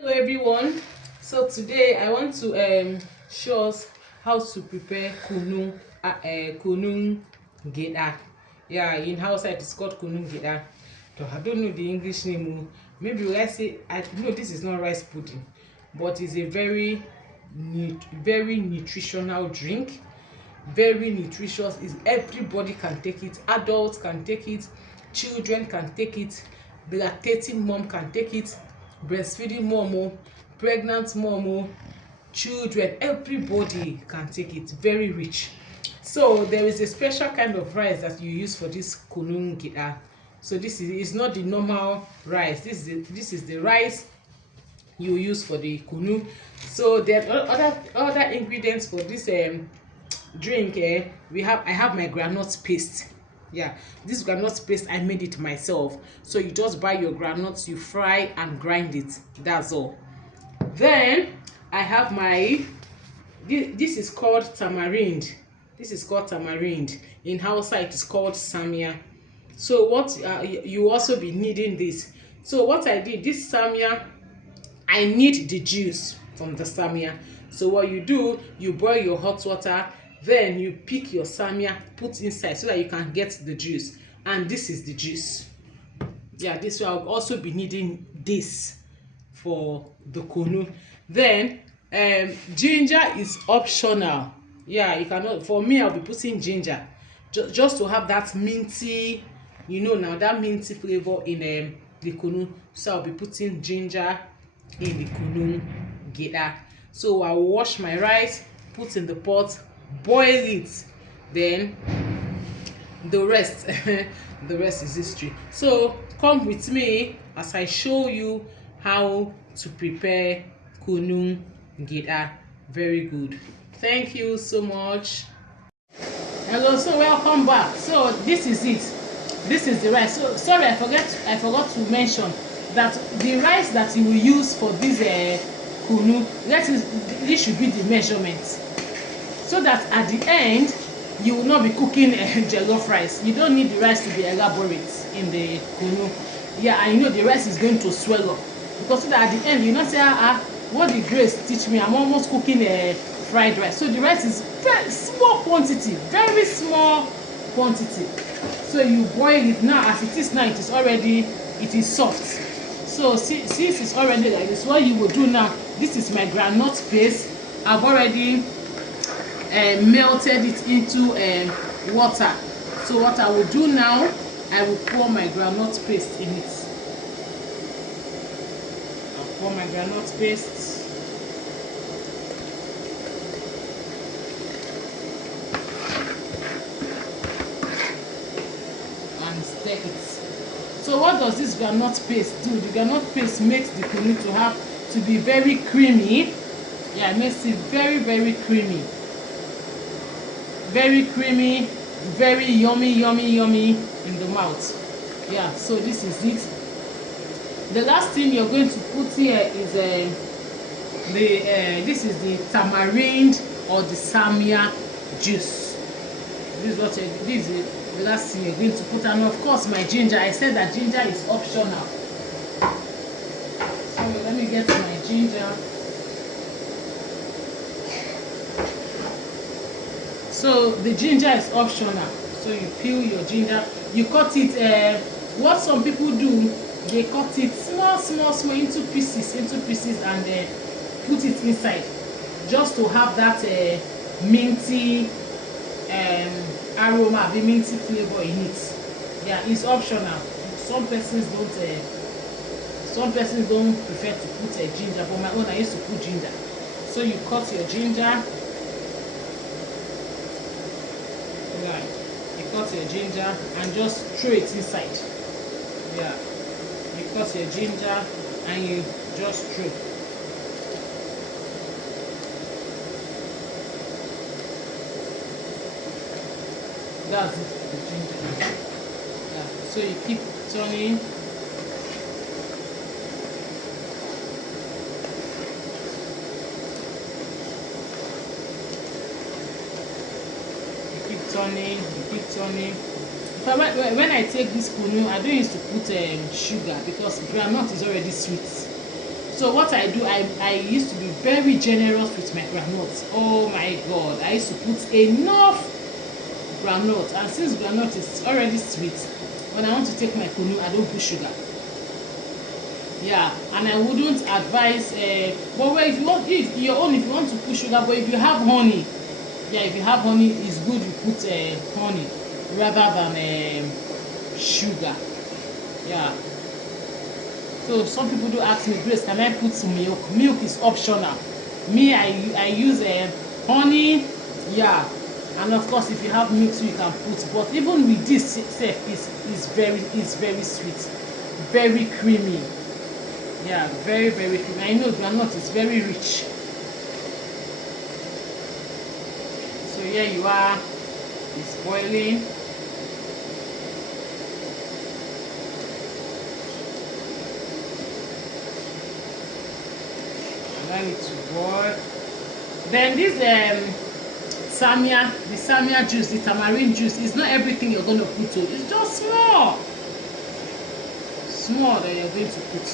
Hello everyone. So today I want to show us how to prepare kunu geda. Yeah, in Hausa it is called kunu geda. So I don't know the English name. Maybe I say I know this is not rice pudding, but it's a very nutritional drink. Very nutritious. Is everybody can take it. Adults can take it. Children can take it. Lactating mom can take it. Breastfeeding mom, pregnant mom, children, everybody can take it. Very rich. So there is a special kind of rice that you use for this kunu gida. So this is not the normal rice. This is the rice you use for the kunu. So there are other ingredients for this drink. I have my groundnut paste. Yeah, this groundnut paste I made it myself. So you just buy your groundnuts, you fry and grind it. That's all. Then I have my this is called tamarind. This is called tamarind. In Hausa it is called samia. So what you also be needing this. So what I did, this samia, I need the juice from the samia. So what you do, you boil your hot water, then you pick your samia, put inside so that you can get the juice. And this is the juice. Yeah, this will also be needing this for the kunu. Then ginger is optional. Yeah, you cannot. For me, I'll be putting ginger just to have that minty, now that minty flavor in the kunu. So I'll be putting ginger in the kunu geda. So I will wash my rice, put in the pot, boil it, then the rest the rest is history. So come with me as I show you how to prepare kunu geda. Very good. Thank you so much. Hello, so welcome back. So this is it. This is the rice. So sorry, I forgot to mention that the rice that you will use for this kunu, this should be the measurement, so that at the end you will not be cooking jollof rice. You don't need the rice to be elaborate in the kunu. Yeah, and the rice is going to swell up, because so that at the end you not say what did Grace teach me, I'm almost cooking a fried rice. So the rice is very small quantity, very small quantity. So you boil it. Now as it is now, it is soft. So since it's already like this, what you will do now, this is my groundnut paste. I've already melted it into water. So what I will do now, I will pour my groundnut paste in it. I'll pour my groundnut paste. And stir it. So what does this groundnut paste do? The groundnut paste makes the kunu to be very creamy. Yeah, it makes it very, very creamy. Very creamy, very yummy in the mouth. Yeah, so this is it. The last thing you're going to put here is this is the tamarind or the samia juice. This is the last thing you're going to put. And of course my ginger. I said that ginger is optional. So let me get my ginger. So the ginger is optional. So you peel your ginger, you cut it. What some people do, they cut it small into pieces, and put it inside, just to have that minty aroma, the minty flavor in it. Yeah, it's optional. Some persons don't prefer to put ginger. For my own, I used to put ginger. So you cut your ginger. Right, you cut your ginger and just throw it inside. Yeah, you cut your ginger and you just throw. That's it, the ginger. Yeah, so you keep turning. You keep turning. When I take this kunu, I don't used to put sugar, because groundnut is already sweet. So what I do, I used to be very generous with my groundnuts. Oh my god, I used to put enough groundnut, and since groundnut is already sweet, when I want to take my kunu, I don't put sugar. Yeah, and I wouldn't advise but well, if you want, if your own, if you want to put sugar, but if you have honey, yeah, if you have honey, it's good you put honey rather than sugar. Yeah. So some people do ask me, Grace, can I put some milk? Milk is optional. Me, I use honey. Yeah, and of course if you have milk too you can put, but even with this self is very sweet, very creamy. Yeah, very creamy. I know groundnut is very rich. So here you are, it's boiling. Allow it to boil. Then this the samia juice, the tamarind juice, is not everything you're going to put to. It's just small that you're going to put.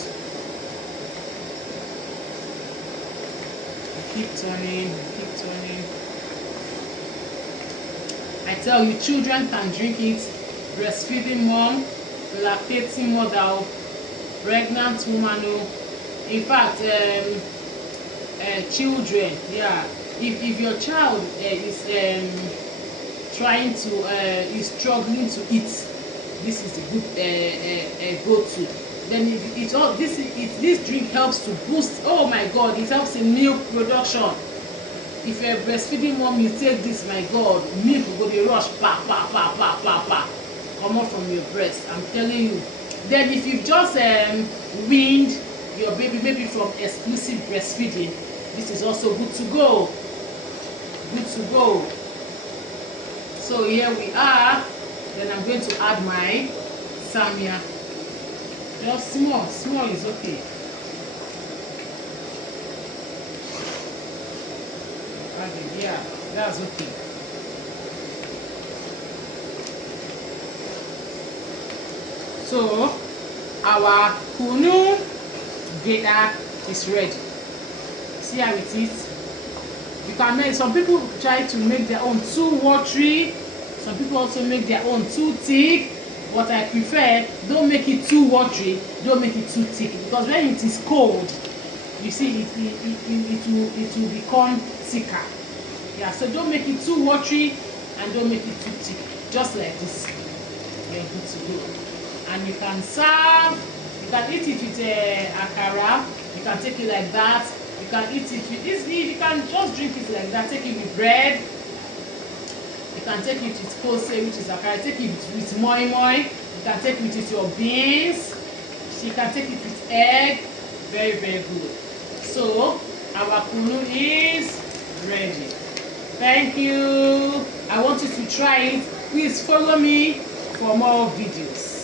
Keep turning. I tell you, children can drink it. Breastfeeding mom, lactating mother, pregnant woman. In fact, children, yeah. If your child is trying to is struggling to eat, this is a good go-to. Then this drink helps to boost. Oh my god, it helps in milk production. If you're a breastfeeding mom, you take this, my god, milk will go dey rush pa come out from your breast. I'm telling you. Then if you've just weaned your baby maybe from exclusive breastfeeding, this is also good to go. So here we are. Then I'm going to add my samia. Just small is okay. Okay, yeah, that's okay. So our kunu geda is ready. See how it is. You can make, some people try to make their own too watery, some people also make their own too thick. What I prefer, don't make it too watery, don't make it too thick, because when it is cold, you see it will become thicker. Yeah, so don't make it too watery and don't make it too thick. Just like this, you're good to go. And you can serve. You can eat it with akara. You can take it like that. You can eat it with this. You can just drink it like that. Take it with bread. You can take it with kose, which is akara. Take it with moi moi. You can take it with your beans. So you can take it with egg. Very good. So our kunu is ready. Thank you. I want you to try it. Please follow me for more videos.